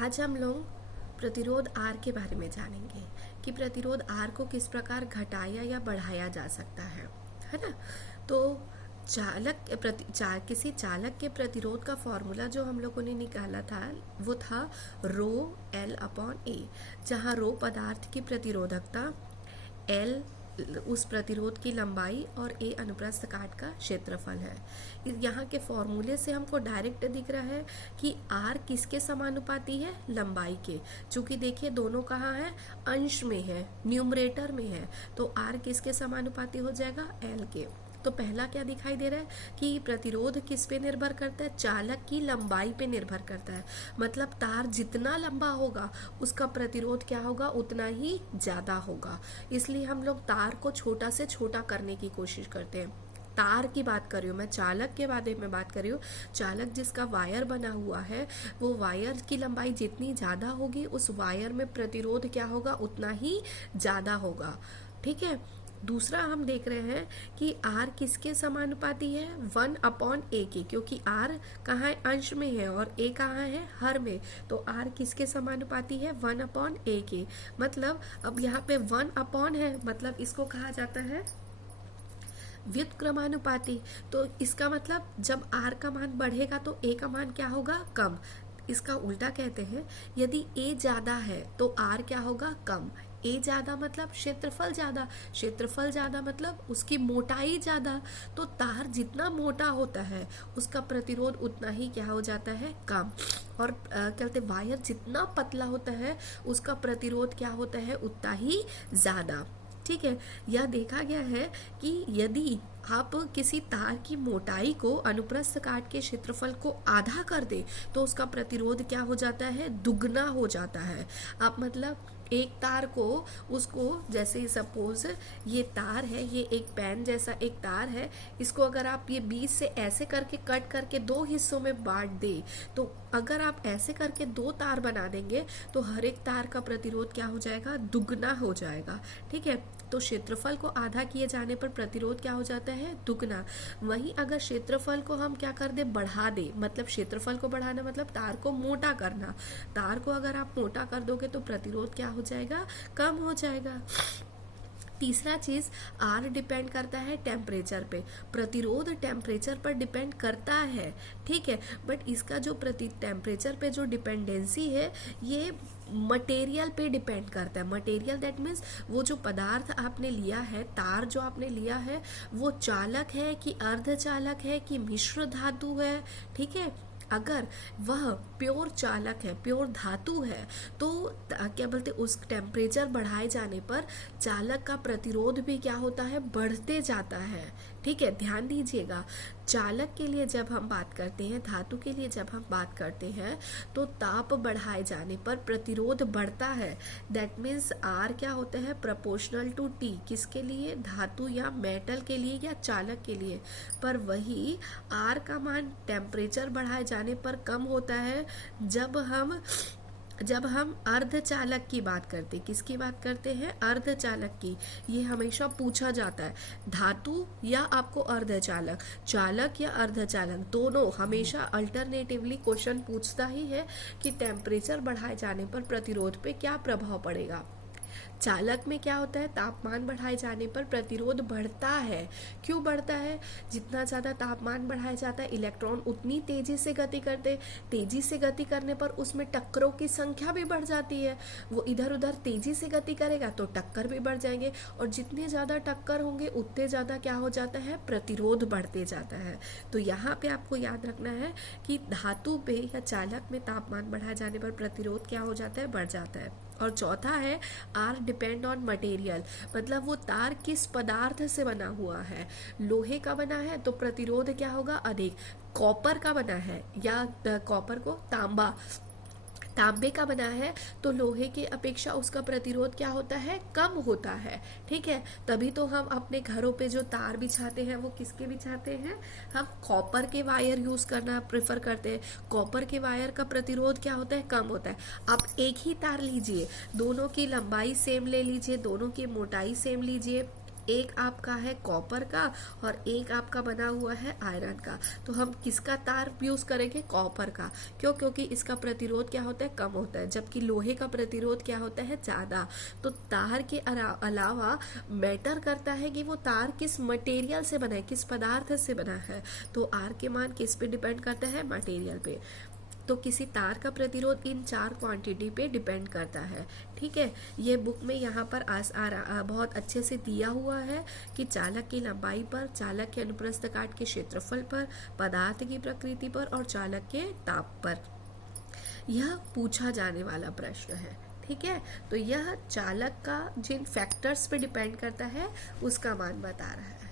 आज हम लोग प्रतिरोध आर के बारे में जानेंगे कि प्रतिरोध आर को किस प्रकार घटाया या बढ़ाया जा सकता है ना। तो किसी चालक के प्रतिरोध का फॉर्मूला जो हम लोगों ने निकाला था वो था रो एल अपॉन ए, जहाँ रो पदार्थ की प्रतिरोधकता, एल उस प्रतिरोध की लंबाई और ए अनुप्रस्थ काट का क्षेत्रफल है। यहाँ के फॉर्मूले से हमको डायरेक्ट दिख रहा है कि आर किसके समानुपाती है, लंबाई के। चूंकि देखिए दोनों कहाँ है, अंश में है, न्यूमरेटर में है, तो आर किसके समानुपाती हो जाएगा, एल के। तो पहला क्या दिखाई दे रहा है कि प्रतिरोध किस पे निर्भर करता है, चालक की लंबाई पे निर्भर करता है। मतलब तार जितना लंबा होगा उसका प्रतिरोध क्या होगा, उतना ही ज्यादा होगा। इसलिए हम लोग तार को छोटा से छोटा करने की कोशिश करते हैं। तार की बात कर रही हूँ मैं, चालक के बारे में बात कर रही हूँ। चालक जिसका वायर बना हुआ है वो वायर की लंबाई जितनी ज्यादा होगी उस वायर में प्रतिरोध क्या होगा, उतना ही ज्यादा होगा। ठीक है। दूसरा हम देख रहे हैं कि आर किसके समानुपाती है, 1 अपॉन ए के, क्योंकि आर कहाँ है, अंश में है, और ए कहाँ है, हर में। तो आर किसके समानुपाती है, 1 अपॉन ए के। मतलब अब यहाँ पे 1 अपॉन है, मतलब इसको कहा जाता है व्युत्क्रमानुपाती। तो इसका मतलब जब आर का मान बढ़ेगा तो ए का मान क्या होगा, कम। इसका उल्टा कहते हैं, यदि ए ज्यादा है तो आर क्या होगा, कम। ए ज्यादा मतलब क्षेत्रफल ज्यादा, क्षेत्रफल ज्यादा मतलब उसकी मोटाई ज्यादा। तो तार जितना मोटा होता है उसका प्रतिरोध उतना ही क्या हो जाता है, कम। और कहते वायर जितना पतला होता है उसका प्रतिरोध क्या होता है, उतना ही ज्यादा। ठीक है। यह देखा गया है कि यदि आप किसी तार की मोटाई को अनुप्रस्थ काट के क्षेत्रफल को आधा कर दे तो उसका प्रतिरोध क्या हो जाता है, दुगना हो जाता है। आप मतलब एक तार को उसको, जैसे सपोज ये तार है, ये एक पेन जैसा एक तार है, इसको अगर आप ये बीच से ऐसे करके कट करके दो हिस्सों में बांट दे, तो अगर आप ऐसे करके दो तार बना देंगे तो हर एक तार का प्रतिरोध क्या हो जाएगा, दुगना हो जाएगा। ठीक है। तो क्षेत्रफल को आधा किए जाने पर प्रतिरोध क्या हो जाता है, दुगना। वहीं अगर क्षेत्रफल को हम क्या कर दे, बढ़ा दे, मतलब क्षेत्रफल को बढ़ाना मतलब तार को मोटा करना। तार को अगर आप मोटा कर दोगे तो प्रतिरोध क्या हो जाएगा, कम हो जाएगा। तीसरा चीज, आर डिपेंड करता है टेम्परेचर पे। प्रतिरोध टेम्परेचर पर डिपेंड करता है, ठीक है, बट इसका जो टेम्परेचर पे जो डिपेंडेंसी है ये मटेरियल पे डिपेंड करता है। मटेरियल दैट मीन्स वो जो पदार्थ आपने लिया है, तार जो आपने लिया है, वो चालक है कि अर्धचालक है कि मिश्र धातु है। ठीक है। अगर वह प्योर चालक है, प्योर धातु है, तो क्या बोलते, उस टेम्परेचर बढ़ाए जाने पर चालक का प्रतिरोध भी क्या होता है, बढ़ते जाता है। ठीक है। ध्यान दीजिएगा, चालक के लिए जब हम बात करते हैं, धातु के लिए जब हम बात करते हैं, तो ताप बढ़ाए जाने पर प्रतिरोध बढ़ता है। दैट मीन्स आर क्या होता है, प्रोपोर्शनल टू टी। किसके लिए, धातु या मेटल के लिए या चालक के लिए। पर वही आर का मान टेम्परेचर बढ़ाए जाने पर कम होता है जब हम अर्धचालक की बात करते हैं। किसकी बात करते हैं, अर्धचालक की। ये हमेशा पूछा जाता है, धातु या आपको अर्धचालक, चालक या अर्धचालक, दोनों हमेशा अल्टरनेटिवली क्वेश्चन पूछता ही है कि टेम्परेचर बढ़ाए जाने पर प्रतिरोध पे क्या प्रभाव पड़ेगा। चालक में क्या होता है, तापमान बढ़ाए जाने पर प्रतिरोध बढ़ता है। क्यों बढ़ता है, जितना ज़्यादा तापमान बढ़ाया जाता है इलेक्ट्रॉन उतनी तेजी से गति करते, तेजी से गति करने पर उसमें टक्करों की संख्या भी बढ़ जाती है। वो इधर उधर तेजी से गति करेगा तो टक्कर भी बढ़ जाएंगे, और जितने ज़्यादा टक्कर होंगे उतने ज़्यादा क्या हो जाता है, प्रतिरोध बढ़ते जाता है। तो यहाँ पे आपको याद रखना है कि धातु पे या चालक में तापमान बढ़ाए जाने पर प्रतिरोध क्या हो जाता है, बढ़ जाता है। और चौथा है, आर डिपेंड ऑन मटेरियल, मतलब वो तार किस पदार्थ से बना हुआ है। लोहे का बना है तो प्रतिरोध क्या होगा, अधिक। कॉपर का बना है या कॉपर को तांबे का बना है तो लोहे की अपेक्षा उसका प्रतिरोध क्या होता है, कम होता है। ठीक है। तभी तो हम अपने घरों पे जो तार बिछाते हैं वो किसके बिछाते हैं, हम कॉपर के वायर यूज करना प्रेफर करते हैं। कॉपर के वायर का प्रतिरोध क्या होता है, कम होता है। आप एक ही तार लीजिए, दोनों की लंबाई सेम ले लीजिए, दोनों की मोटाई सेम लीजिए, एक आपका है कॉपर का और एक आपका बना हुआ है आयरन का, तो हम किसका तार यूज करेंगे? कॉपर का। क्यों? क्योंकि इसका प्रतिरोध क्या होता है? कम होता है, जबकि लोहे का प्रतिरोध क्या होता है? ज्यादा। तो तार के अलावा मैटर करता है कि वो तार किस मटेरियल से बना है, किस पदार्थ से बना है। तो आर के मान किस पे डिपेंड करता है? मटेरियल पे। तो किसी तार का प्रतिरोध इन 4 क्वांटिटी पे डिपेंड करता है। ठीक है, ये बुक में यहाँ पर बहुत अच्छे से दिया हुआ है कि चालक की लंबाई पर, चालक के अनुप्रस्थ काट के क्षेत्रफल पर, पदार्थ की प्रकृति पर और चालक के ताप पर यह पूछा जाने वाला प्रश्न है। ठीक है, तो यह चालक का जिन फैक्टर्स पे डिपेंड करता है उसका मान बता रहा है।